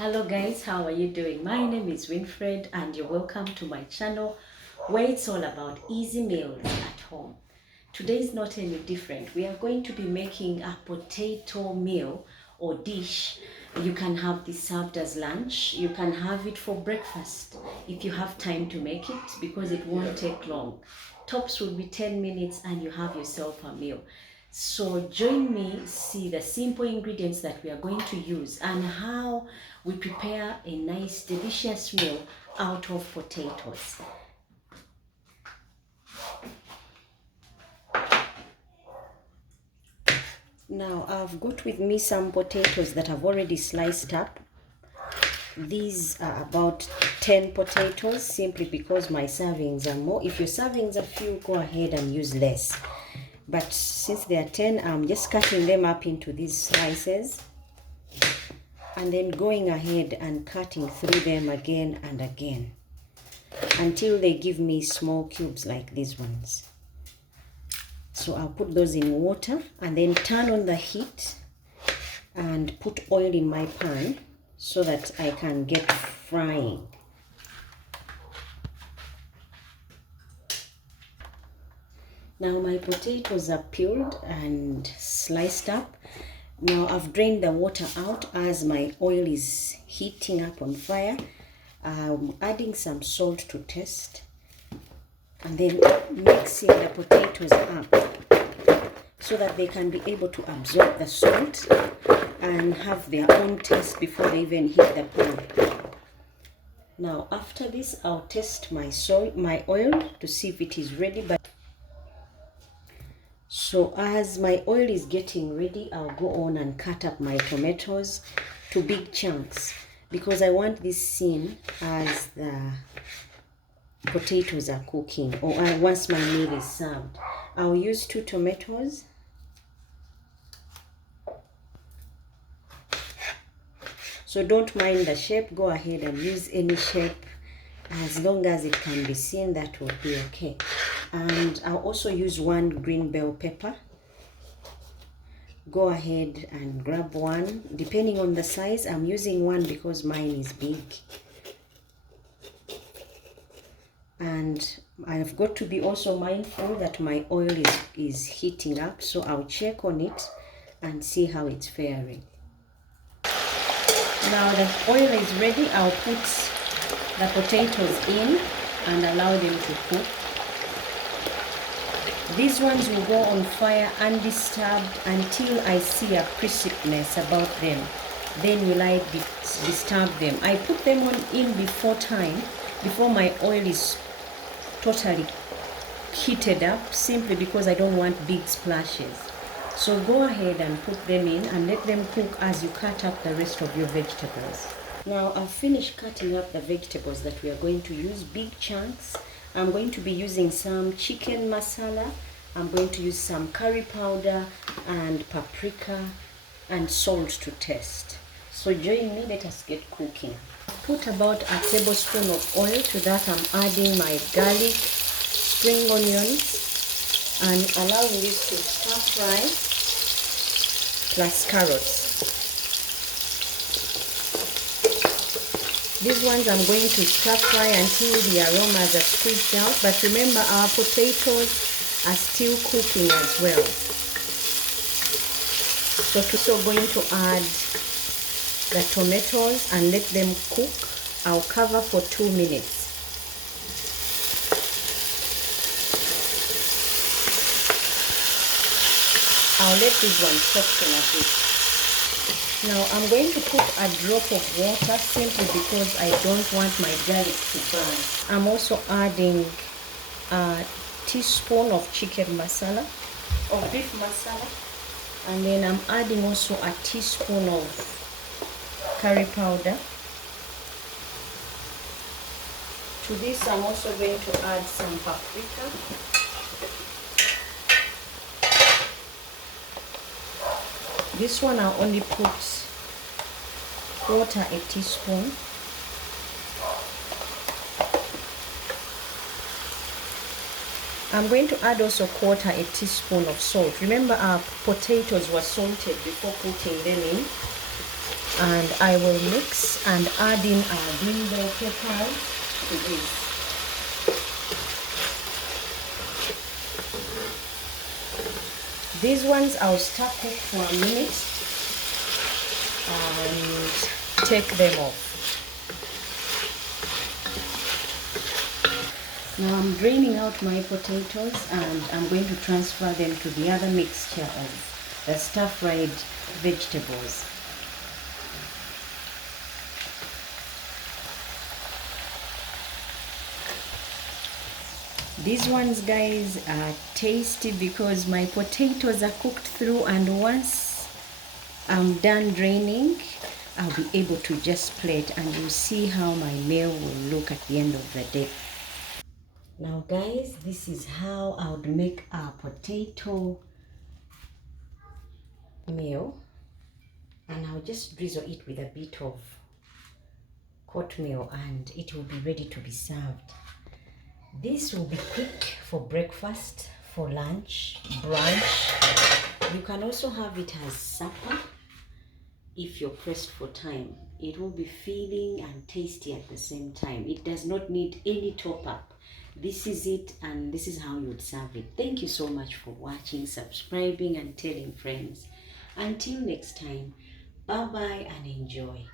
Hello guys, how are you doing? My name is Winfred and you're welcome to my channel where it's all about easy meals at home. Today is not any different. We are going to be making a potato meal or dish. You can have this served as lunch. You can have it for breakfast if you have time to make it because it won't take long. Tops will be 10 minutes and you have yourself a meal. So join me, see the simple ingredients that we are going to use and how we prepare a nice delicious meal out of potatoes. Now I've got with me some potatoes that I've already sliced up. These are about 10 potatoes simply because my servings are more. If your servings are few, go ahead and use less. But since they are 10, I'm just cutting them up into these slices and then going ahead and cutting through them again and again until they give me small cubes like these ones. So I'll put those in water and then turn on the heat and put oil in my pan so that I can get frying. Now my potatoes are peeled and sliced up. Now I've drained the water out as my oil is heating up on fire. I'm adding some salt to taste and then mixing the potatoes up so that they can be able to absorb the salt and have their own taste before they even hit the pan. Now after this, I'll test my oil to see if it is ready. So as my oil is getting ready, I'll go on and cut up my tomatoes to big chunks because I want this seen as the potatoes are cooking or once my meal is served. I'll use 2 tomatoes. So don't mind the shape, go ahead and use any shape. As long as it can be seen, that will be okay. And I'll also use 1 green bell pepper. Go ahead and grab one, depending on the size. I'm using 1 because mine is big. And I've got to be also mindful that my oil is heating up, so I'll check on it and see how it's faring. Now the oil is ready. I'll put the potatoes in and allow them to cook. These ones will go on fire undisturbed until I see a crispness about them. Then will I disturb them. I put them in before time, before my oil is totally heated up, simply because I don't want big splashes. So go ahead and put them in and let them cook as you cut up the rest of your vegetables. Now I've finished cutting up the vegetables that we are going to use, big chunks. I'm going to be using some chicken masala. I'm going to use some curry powder and paprika and salt to taste. So join me, let us get cooking. Put about a tablespoon of oil. To that I'm adding my garlic, spring onions, and allowing this to stir fry, plus carrots. These ones I'm going to stir fry until the aromas are squeezed out. But remember, our potatoes are still cooking as well. So I'm going to add the tomatoes and let them cook. I'll cover for 2 minutes. I'll let these ones soften a bit. Now I'm going to put a drop of water simply because I don't want my garlic to burn. I'm also adding a teaspoon of chicken masala, or beef masala, and then I'm adding also a teaspoon of curry powder. To this I'm also going to add some paprika. This one I'll only put quarter a teaspoon. I'm going to add also quarter a teaspoon of salt. Remember, our potatoes were salted before putting them in. And I will mix and add in our green bell peppers to this. These ones I'll stir cook for a minute and take them off. Now I'm draining out my potatoes and I'm going to transfer them to the other mixture of the stir-fried vegetables. These ones, guys, are tasty because my potatoes are cooked through, and once I'm done draining, I'll be able to just plate and you'll see how my meal will look at the end of the day. Now guys, this is how I would make a potato meal, and I'll just drizzle it with a bit of oatmeal and it will be ready to be served. This will be quick for breakfast, for lunch, brunch. You can also have it as supper if you're pressed for time. It will be filling and tasty at the same time. It does not need any top up. This is it, and this is how you would serve it. Thank you so much for watching, subscribing and telling friends. Until next time, bye bye and enjoy.